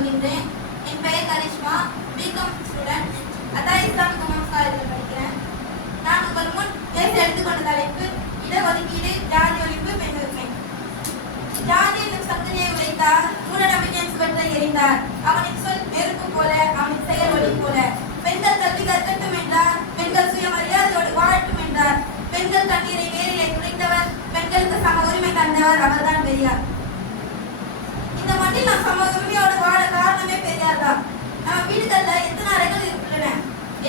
கொள்கின்றேன். என் பெயர் Karishma, BCom student, அதா இஸ்லாமிக் உமன்ஸ் காலேஜில் படிக்கிறேன். நான் உங்கள் முன் பேச எடுத்துக்கொண்ட தலைப்பு இடஒதுக்கீடு, ஜாதி ஒழிப்பு, பெண் உரிமை. ஜாதி என்னும் சங்கதியை உழைத்தார், மூட நம்பிக்கையின் சுவற்றை எறிந்தார். அவனின் சொல் நெருப்பு போல, அவனின் செயல் ஒளி போல. பெண்கள் கல்வி கற்கட்டும் என்றார், பெண்கள் சுயமரியாதையோடு வாழட்டும் என்றார். பெண்கள் தண்ணீரை வேரிலே துடைத்தவர், பெண்களுக்கு சம உரிமை தந்தவர் அவர்தான் பெரியார். இந்த மண்ணில் நாம் சம உரிமையோடு வாழ காரணமே பெரியார் தான். நம்ம வீடுகள்ல எத்தனை அறைகள் இருக்குள்ளன,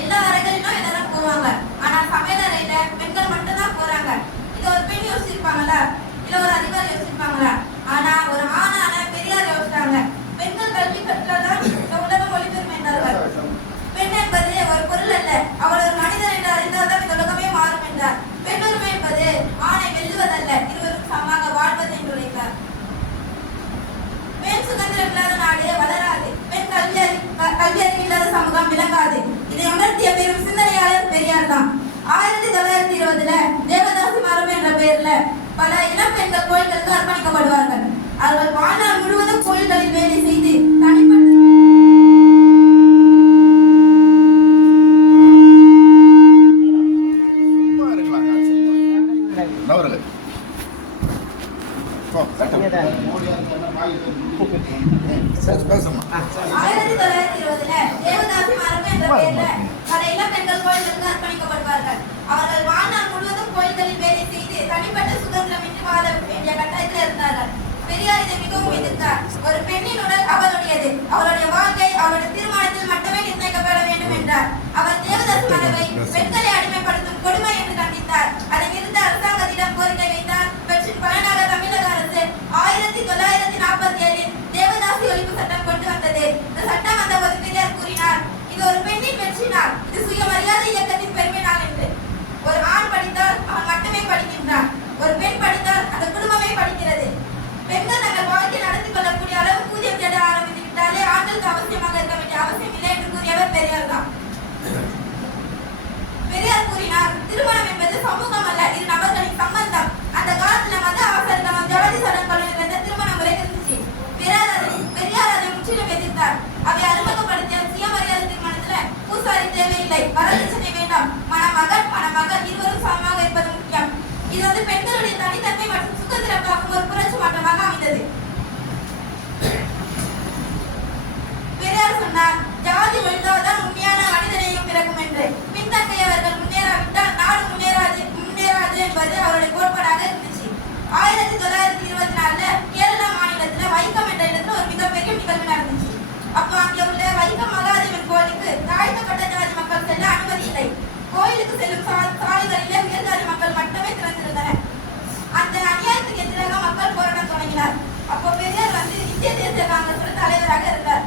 எல்லா அறைகளிலும் இதெல்லாம் போவாங்க. ஆனா சமையல் அறையில பெண்கள் மட்டும் தான் போறாங்க. இதை ஒரு பெண் யோசிச்சிருப்பாங்களா, இல்ல ஒரு அதிகாரி யோசிச்சிருப்பாங்களா? ஆனா ஒரு ஆணான பெரியார் யோசிச்சாங்க. பெண்கள் கல்வி கற்றால்தான் இந்த உலகம் ஒளிபெறும் என்றார்கள். பெண் என்பது ஒரு பொருள் அல்ல, அவள் ஒரு மனிதர் என்று அறிந்தால்தான் இந்த உலகமே மாறும் என்றார். பெண் உரிமை என்பது ஆணை வெல்லுவதல்ல, இருவரும் சமமாக வாழ்வது என்று உரைத்தார். பெண் சுதந்திரம் இல்லாத நாடு வளராது, பெண் கல்வி அறிவு இல்லாத சமூகம் விளங்காது. இதை உணர்த்திய பெரும் சிந்தனையாளர் பெரியார் தான். 1920 தேவதாசி மரம் என்ற பெயர்ல பல இளம் பெண்கள் கோயில்களுக்கு அர்ப்பணிக்கப்படுவார்கள். அவர்கள் வாழ்நாள் முழுவதும் கோயில்களில் வேலை செய்து தனிப்பட்ட தேவதாசி மரம் என்ற பெயர்ல பல இளம் பெண்கள் கோயில்களுக்கு அர்ப்பணிக்கப்படுவார்கள். அவர்கள் வாழ்நாள் முழுவதும் கோயில்களில் வேலை செய்து தனிப்பட்ட சுதந்திரமின்றி வாழ வேண்டிய கட்டாயத்தில் இருந்தார்கள். பெரியார் இதை மிகவும் எதிர்த்தார். ஒரு பெண்ணின் உடல் அவளுடையது, அவளுடைய வாழ்க்கை அவளுடைய தீர்மானத்தில் மட்டுமே நிர்ணயிக்கப்பட வேண்டும் என்றார். அவர் தேவதாசி மரபை பெண்களை அடிமைப்படுத்தும் கொடுமை என்று கண்டித்தார். அதை நிறுத்த அரசாங்கத்திடம் கோரிக்கை வைத்தார். இவற்றின் பலனாக தமிழக அரசு 1947 தேவதாசி ஒழிப்பு சட்டம் கொண்டு வந்தது. இந்த சட்டம் வந்தபோது பெரியார் கூறினார், இது ஒரு பெண்ணின் வெற்றி நாள், இது சுயமரியாதை இயக்கத்தின் பெருமை நாள் என்று. ஒரு ஆண் படித்தால் அவன் மட்டுமே படிக்கின்றான், ஒரு பெண் படித்தால் அந்த குடும்பமே படிக்கிறது. பெண்கள் தங்கள் வாழ்க்கையை நடத்தி கொள்ளக்கூடிய அளவு ஊதியம் தேட ஆரம்பித்து விட்டாலே ஆண்களுக்கு அவசியமாக இருக்க வேண்டிய அவசியம் இல்லை என்று கூறியவர் பெரியார் தான். பெரியார் கூறினார், திருமணம் என்பது சமூகம் அல்ல, இது நபர்களின் சம்பந்தம். அந்த காலத்துல மத அவசரம் ஜாதி சடங்குகள் என்ற திருமண முறை இருந்துச்சு. பெரியார் அதை முற்றிலும் எதிர்த்தார். அவை அறிமுகப்படுத்திய சுயமரியாதை திருமணத்துல பூசாரி தேவையில்லை, வரதட்சணை வேண்டாம், மணமகன் இருவரும் சமமாக இருப்பது முக்கியம். இது பெண்களுடைய தனித்தன்மை மற்றும் சுதந்திரம் காக்கும் ஒரு புரட்சி மாற்றமாக அமைந்தது. பெரியார் சொன்னார், ஜாதி ஒழித்தால்தான் உண்மையான மனிதனையும் பிறக்கும் என்று. பின்தங்கியவர்கள் முன்னேறாவிட்டால் நாடு முன்னேறாது என்பது அவருடைய கோட்பாடாக இருந்துச்சு. 1924 கேரளா மாநிலத்துல வைக்கம் என்ற இடத்துல ஒரு மிகப்பெரிய நிகழ்வு நடந்துச்சு. அப்போ அங்கே உள்ள வைக்கம் மகாதேவன் கோயிலுக்கு தாழ்த்தப்பட்ட ஜாதி மக்கள் செல்ல அனுமதி இல்லை. கோயிலுக்கு செல்லும் சாலைகளிலே உயர்ஜாதி மக்கள் மட்டுமே திறந்திருந்தனர். அந்த அநியாயத்துக்கு எதிராக மக்கள் போராட்டம் தொடங்கினார். அப்போ பெரியார் இந்திய தேசிய காங்கிரஸ் தலைவராக இருந்தார்.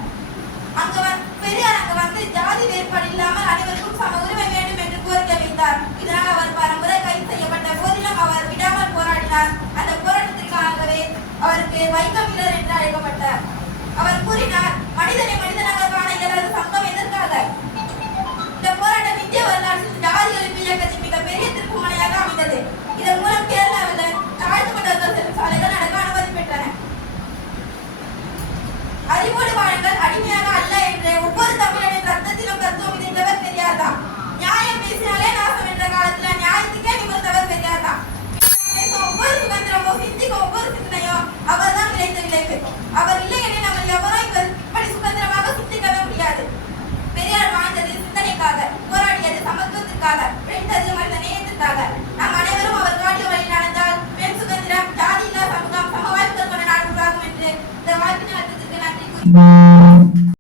பெரியார் அங்க ஜாதி வேறுபாடு இல்லாமல் அனைவருக்கும் சம உரிமை வேண்டும் என்று கோரிக்கை வைத்தார். இதனால் அவர் பலமுறை கைது செய்யப்பட்ட போதிலும் அவர் விடாமல் போராடினார். அந்த போராட்டத்திற்காகவே அவருக்கு வைக்கம் வீரர் என்று அழைக்கப்பட்டார். அவர் கூறினார், மனிதனை மனிதனாக காண இயலாத சங்கம் எதற்காக? இந்த போராட்டம் இந்திய வரலாற்றில் ஜாதி ஒழிப்பு இயக்கத்தின் மிகப்பெரிய திருப்புமுனையாக அமைந்தது. இதன் மூலம் கேரளாவில் தாழ்த்தப்பட்டவர்கள் செல்லும் சாலைகள் நடக்க அனுமதி பெற்றன. அறிவோடு வாழுங்கள், அடிமையாக அல்ல என்று ஒவ்வொரு தமிழனின் ரத்தத்திலும் தத்துவம் விதைத்தவர் பெரியார் தான். நியாயம் பேசினாலே நாசம் என்ற காலத்துல நியாயத்துக்கே நிமிர்ந்தவர் பெரியார் தான். ஒவ்வொரு சுதந்திரமோ சிந்திக்க ஒவ்வொரு சிந்தனையோ அவர் தான் விளைத்த விளைவு. அவர் இல்லை என நம்ம எவரோ இப்படி சுதந்திரமாக சிந்திக்கவே முடியாது. பெரியார் வாழ்ந்தது சிந்தனைக்காக, போராடியது சமத்துவத்திற்காக, உழைத்தது மனித நேயத்திற்காக. நாம் அனைவரும் அவர் காட்டிய வழி நடந்தால் பெண் சுதந்திரம், ஜாதி இல்லா சமூகம், சம வாய்ப்புகள் கொண்ட நாடு உருவாகும் என்று இந்த வாய்ப்பின் அர்த்தத்திற்கு நன்றி கூறி